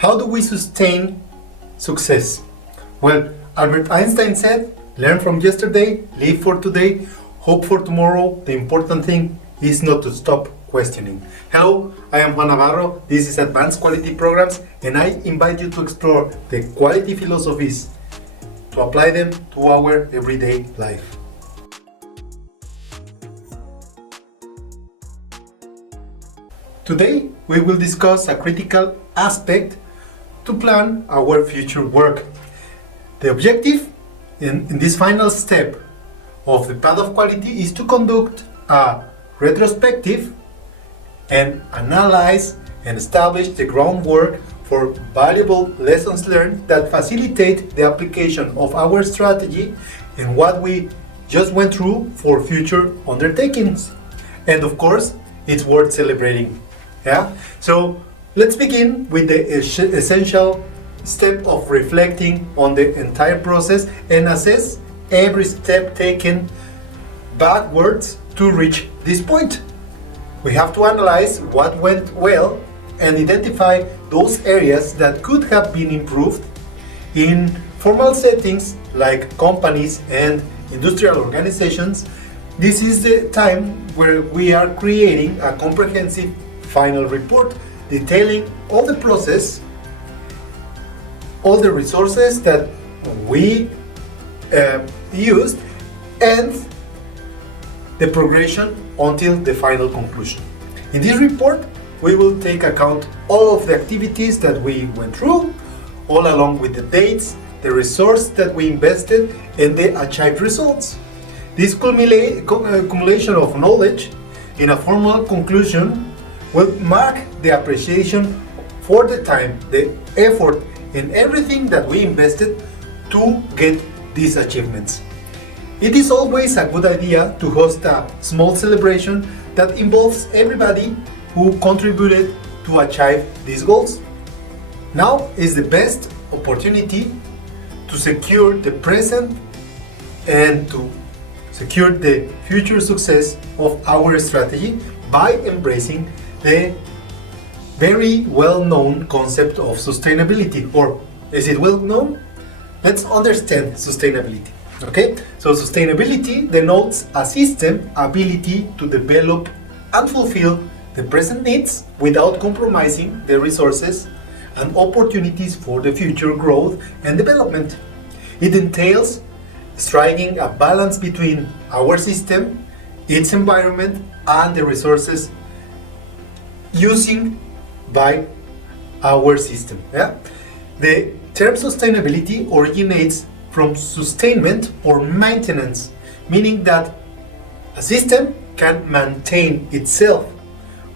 How do we sustain success? Well, Albert Einstein said, learn from yesterday, live for today, hope for tomorrow. The important thing is not to stop questioning. Hello, I am Juan Navarro. This is Advanced Quality Programs, and I invite you to explore the quality philosophies to apply them to our everyday life. Today, we will discuss a critical aspect to plan our future work. The objective in this final step of the path of quality is to conduct a retrospective and analyze and establish the groundwork for valuable lessons learned that facilitate the application of our strategy and what we just went through for future undertakings. And of course, it's worth celebrating. Yeah? So let's begin with the essential step of reflecting on the entire process and assess every step taken backwards to reach this point. We have to analyze what went well and identify those areas that could have been improved. In formal settings like companies and industrial organizations, this is the time where we are creating a comprehensive final report detailing all the process, all the resources that we used, and the progression until the final conclusion. In this report, we will take account all of the activities that we went through, all along with the dates, the resource that we invested, and the achieved results. This accumulation of knowledge in a formal conclusion will mark the appreciation for the time, the effort, and everything that we invested to get these achievements. It is always a good idea to host a small celebration that involves everybody who contributed to achieve these goals. Now is the best opportunity to secure the present and to secure the future success of our strategy by embracing the very well-known concept of sustainability. Or is it well known? Let's understand sustainability. Okay, so sustainability denotes a system ability to develop and fulfill the present needs without compromising the resources and opportunities for the future growth and development. It entails striking a balance between our system, its environment, and the resources using by our system. Yeah? The term sustainability originates from sustainment or maintenance, meaning that a system can maintain itself.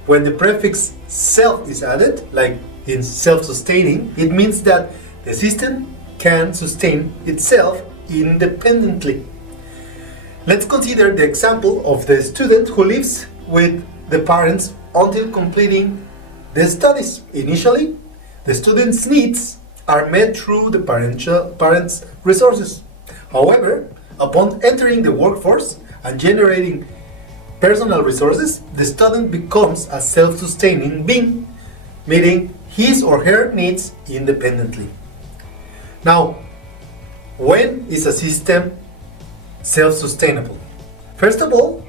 When the prefix self is added, like in self-sustaining, it means that the system can sustain itself independently. Let's consider the example of the student who lives with the parents until completing the studies. Initially, the student's needs are met through the parents' resources. However, upon entering the workforce and generating personal resources, the student becomes a self-sustaining being, meeting his or her needs independently. Now, when is a system self-sustainable? First of all,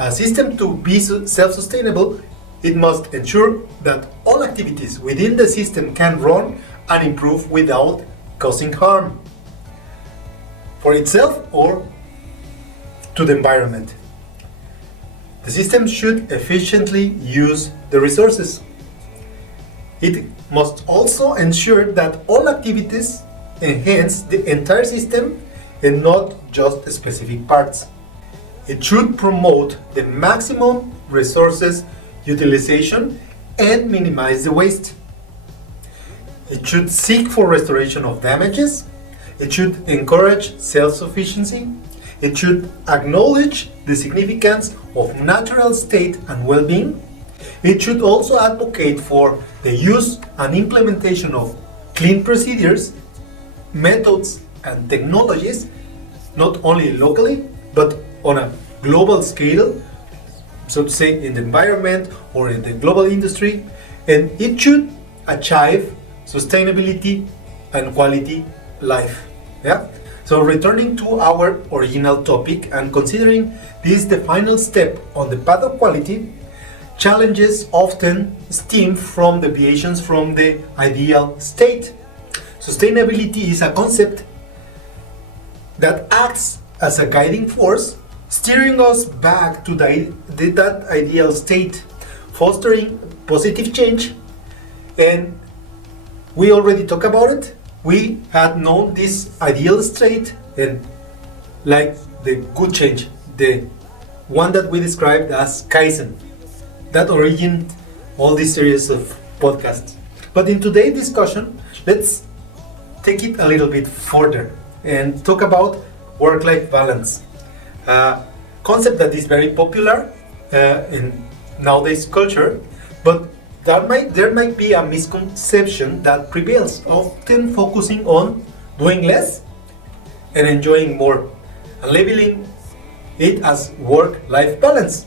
a system to be self-sustainable, it must ensure that all activities within the system can run and improve without causing harm for itself or to the environment. The system should efficiently use the resources. It must also ensure that all activities enhance the entire system and not just specific parts. It should promote the maximum resources utilization and minimize the waste. It should seek for restoration of damages. It should encourage self-sufficiency. It should acknowledge the significance of natural state and well-being. It should also advocate for the use and implementation of clean procedures, methods, and technologies, not only locally, but on a global scale, so to say in the environment or in the global industry. And it should achieve sustainability, and quality life. Yeah? So returning to our original topic and considering this the final step on the path of quality, challenges often stem from deviations from the ideal state. Sustainability is a concept that acts as a guiding force, steering us back to that ideal state, fostering positive change. And we already talked about it. We had known this ideal state and like the good change, the one that we described as Kaizen, that originated all this series of podcasts. But in today's discussion, let's take it a little bit further and talk about work-life balance, a concept that is very popular in nowadays culture, but there might be a misconception that prevails, often focusing on doing less and enjoying more, and labeling it as work-life balance.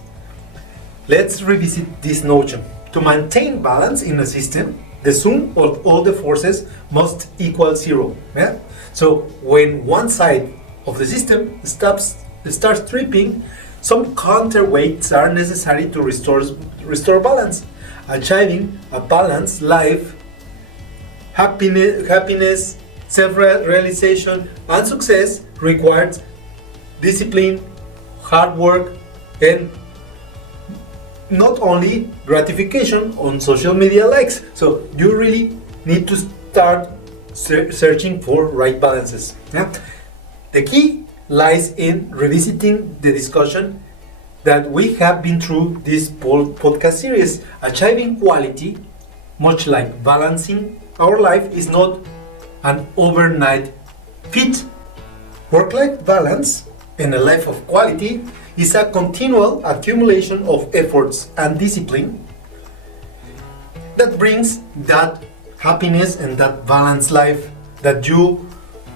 Let's revisit this notion. To maintain balance in a system, the sum of all the forces must equal zero. Yeah? So when one side of the system starts tripping, some counterweights are necessary to restore balance. Achieving a balanced life, happiness, self-realization, and success requires discipline, hard work, and not only gratification on social media likes. So you really need to start searching for right balances. Yeah? The key lies in revisiting the discussion that we have been through this podcast series. Achieving quality, much like balancing our life, is not an overnight feat. Work-life balance and a life of quality is a continual accumulation of efforts and discipline that brings that happiness and that balanced life that you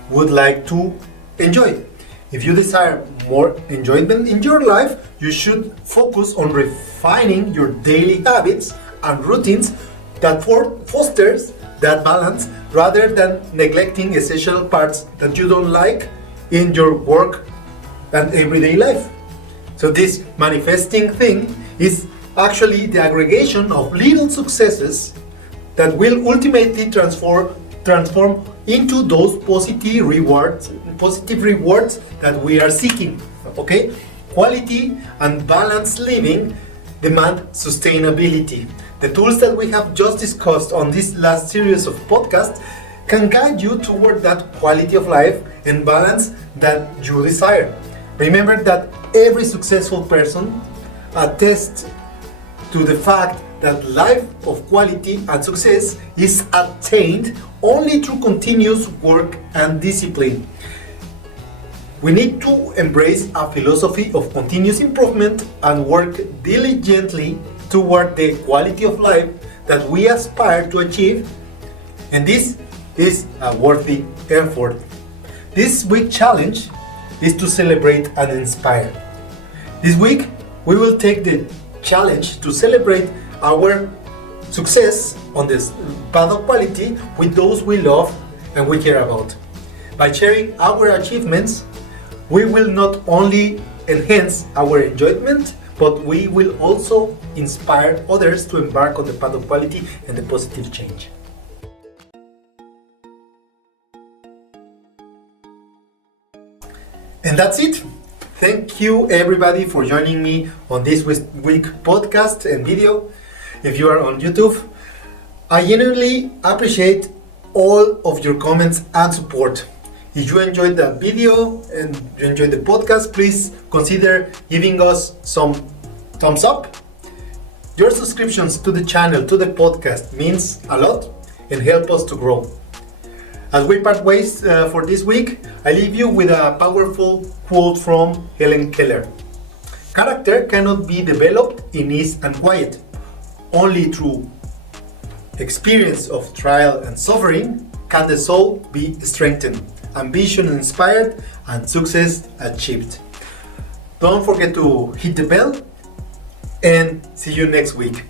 would like to enjoy. If you desire more enjoyment in your life, you should focus on refining your daily habits and routines that fosters that balance rather than neglecting essential parts that you don't like in your work and everyday life. So this manifesting thing is actually the aggregation of little successes that will ultimately transform into those positive rewards that we are seeking. Okay? Quality and balanced living demand sustainability. The tools that we have just discussed on this last series of podcasts can guide you toward that quality of life and balance that you desire. Remember that every successful person attests to the fact that life of quality and success is attained only through continuous work and discipline. We need to embrace a philosophy of continuous improvement and work diligently toward the quality of life that we aspire to achieve, and this is a worthy effort. This week's challenge is to celebrate and inspire. This week, we will take the challenge to celebrate our success on this path of quality with those we love and we care about. By sharing our achievements, we will not only enhance our enjoyment, but we will also inspire others to embark on the path of quality and the positive change. And that's it. Thank you everybody for joining me on this week podcast and video. If you are on YouTube, I genuinely appreciate all of your comments and support. If you enjoyed the video and you enjoyed the podcast, please consider giving us some thumbs up. Your subscriptions to the channel, to the podcast, means a lot and help us to grow. As we part ways for this week, I leave you with a powerful quote from Helen Keller. Character cannot be developed in ease and quiet. Only through experience of trial and suffering can the soul be strengthened, ambition inspired, and success achieved. Don't forget to hit the bell and see you next week.